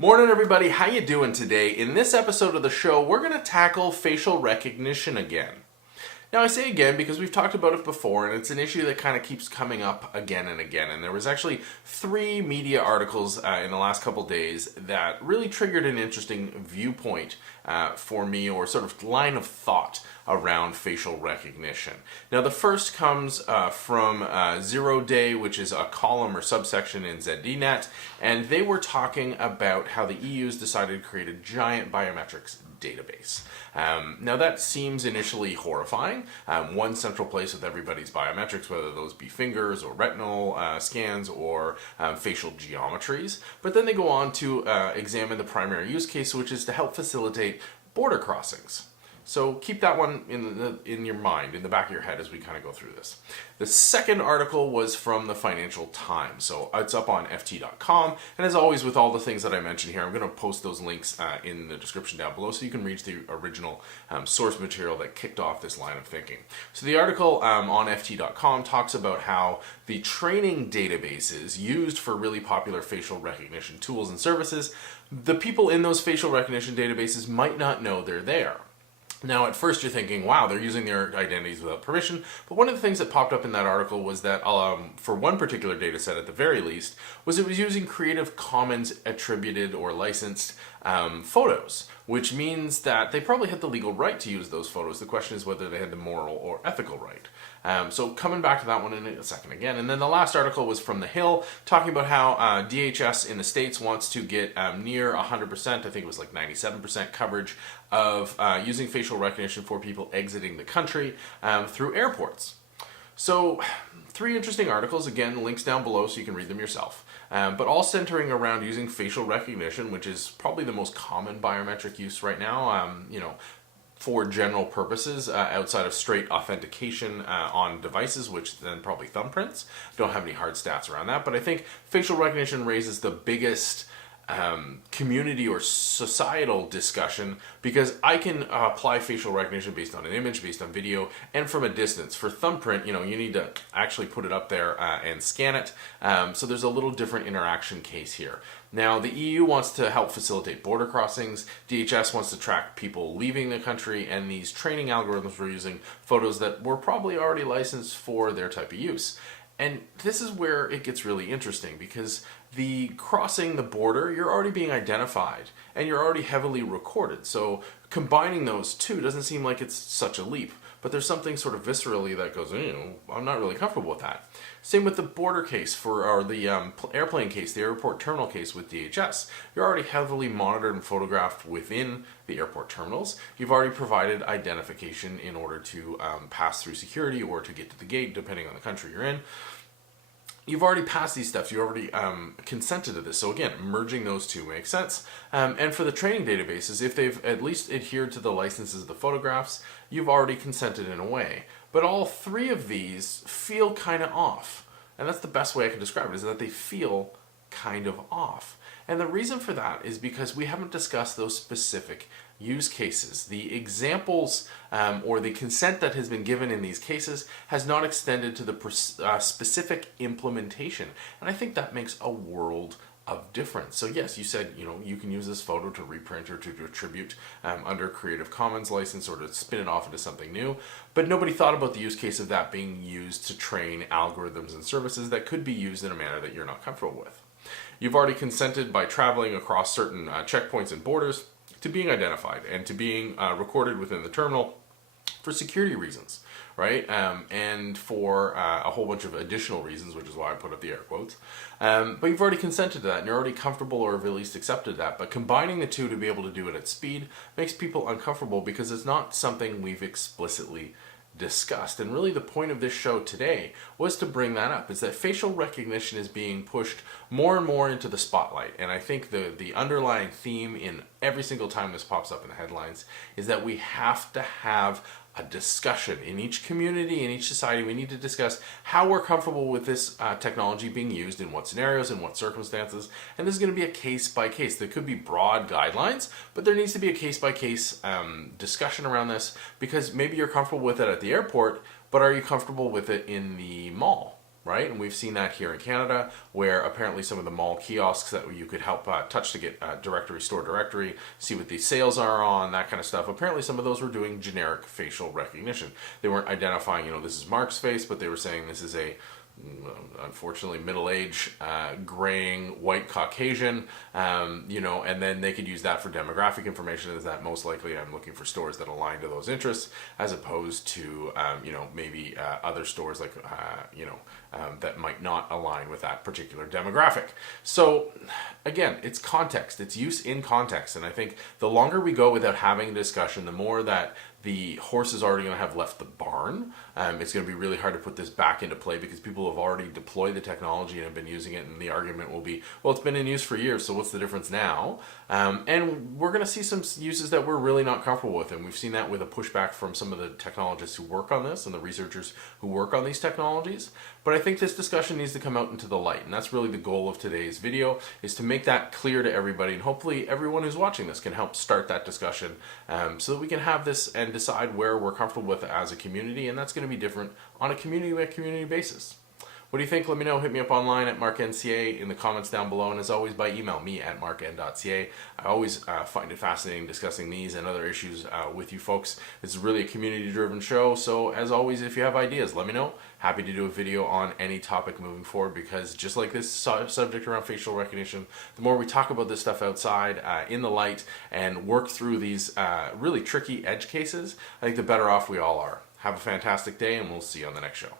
Morning everybody, how you doing today? In this episode of the show, we're going to tackle facial recognition again. Now I say again because we've talked about it before and it's an issue that kind of keeps coming up again and again. And there was actually 3 media articles in the last couple days that really triggered an interesting viewpoint for me, or sort of line of thought around facial recognition. Now the first comes from 0 Day, which is a column or subsection in ZDNet, and they were talking about how the EU's decided to create a giant biometrics database. Now that seems initially horrifying. One central place with everybody's biometrics, whether those be fingers or retinal scans or facial geometries. But then they go on to examine the primary use case, which is to help facilitate border crossings. So keep that one in your mind, in the back of your head as we kind of go through this. The second article was from the Financial Times. So it's up on ft.com. And as always, with all the things that I mentioned here, I'm going to post those links in the description down below so you can read the original source material that kicked off this line of thinking. So the article on ft.com talks about how the training databases used for really popular facial recognition tools and services, the people in those facial recognition databases might not know they're there. Now, at first you're thinking, wow, they're using their identities without permission. But one of the things that popped up in that article was that, for one particular data set at the very least, was it was using Creative Commons attributed or licensed photos, which means that they probably had the legal right to use those photos. The question is whether they had the moral or ethical right. So coming back to that one in a second again. And then the last article was from The Hill, talking about how DHS in the States wants to get near 100%, I think it was like 97% coverage of using facial recognition for people exiting the country through airports. So 3 interesting articles, again, links down below so you can read them yourself. But all centering around using facial recognition, which is probably the most common biometric use right now, for general purposes outside of straight authentication on devices, which then probably thumbprints. Don't have any hard stats around that, but I think facial recognition raises the biggest community or societal discussion, because I can apply facial recognition based on an image, based on video, and from a distance. For thumbprint, you need to actually put it up there and scan it. So there's a little different interaction case here. Now, the EU wants to help facilitate border crossings. DHS wants to track people leaving the country, and these training algorithms were using photos that were probably already licensed for their type of use. And this is where it gets really interesting, because the crossing the border, you're already being identified and you're already heavily recorded. So combining those two doesn't seem like it's such a leap, but there's something sort of viscerally that goes, I'm not really comfortable with that. Same with the border case or the airplane case, the airport terminal case with DHS. You're already heavily monitored and photographed within the airport terminals. You've already provided identification in order to pass through security or to get to the gate, depending on the country you're in. You've already passed these steps. You already consented to this. So again, merging those two makes sense. And for the training databases, if they've at least adhered to the licenses of the photographs, you've already consented in a way. But all 3 of these feel kind of off. And that's the best way I can describe it, is that they feel kind of off. And the reason for that is because we haven't discussed those specific use cases. The examples or the consent that has been given in these cases has not extended to the specific implementation. And I think that makes a world of difference. So yes, you said, you can use this photo to reprint or to attribute under Creative Commons license or to spin it off into something new, but nobody thought about the use case of that being used to train algorithms and services that could be used in a manner that you're not comfortable with. You've already consented by traveling across certain checkpoints and borders to being identified and to being recorded within the terminal for security reasons, right? And for a whole bunch of additional reasons, which is why I put up the air quotes. But you've already consented to that, and you're already comfortable or have at least accepted that. But combining the two to be able to do it at speed makes people uncomfortable, because it's not something we've explicitly discussed. And really the point of this show today was to bring that up, is that facial recognition is being pushed more and more into the spotlight. And I think the underlying theme in every single time this pops up in the headlines is that we have to have a discussion in each community, in each society. We need to discuss how we're comfortable with this technology being used, in what scenarios, in what circumstances. And this is going to be a case by case. There could be broad guidelines, but there needs to be a case by case discussion around this, because maybe you're comfortable with it at the airport, but are you comfortable with it in the mall? right? And we've seen that here in Canada, where apparently some of the mall kiosks that you could help touch to get directory, store directory, see what the sales are on, that kind of stuff. Apparently some of those were doing generic facial recognition. They weren't identifying, this is Mark's face, but they were saying this is a unfortunately middle-aged, graying, white Caucasian, and then they could use that for demographic information. Is that most likely I'm looking for stores that align to those interests, as opposed to, maybe other stores like, that might not align with that particular demographic. So again, it's context, it's use in context. And I think the longer we go without having a discussion, the more that the horse is already going to have left the barn. It's going to be really hard to put this back into play because people have already deployed the technology and have been using it, and the argument will be, well, it's been in use for years, so what's the difference now? And we're going to see some uses that we're really not comfortable with, and we've seen that with a pushback from some of the technologists who work on this and the researchers who work on these technologies. But I think this discussion needs to come out into the light, and that's really the goal of today's video, is to make that clear to everybody, and hopefully everyone who's watching this can help start that discussion, so that we can have this and decide where we're comfortable with as a community, and that's going to be different on a community by community basis. What do you think? Let me know. Hit me up online at marknca in the comments down below, and as always by email, me at markn.ca. I always find it fascinating discussing these and other issues with you folks. It's really a community-driven show, so as always, if you have ideas, let me know. Happy to do a video on any topic moving forward, because just like this subject around facial recognition, the more we talk about this stuff outside in the light and work through these really tricky edge cases, I think the better off we all are. Have a fantastic day, and we'll see you on the next show.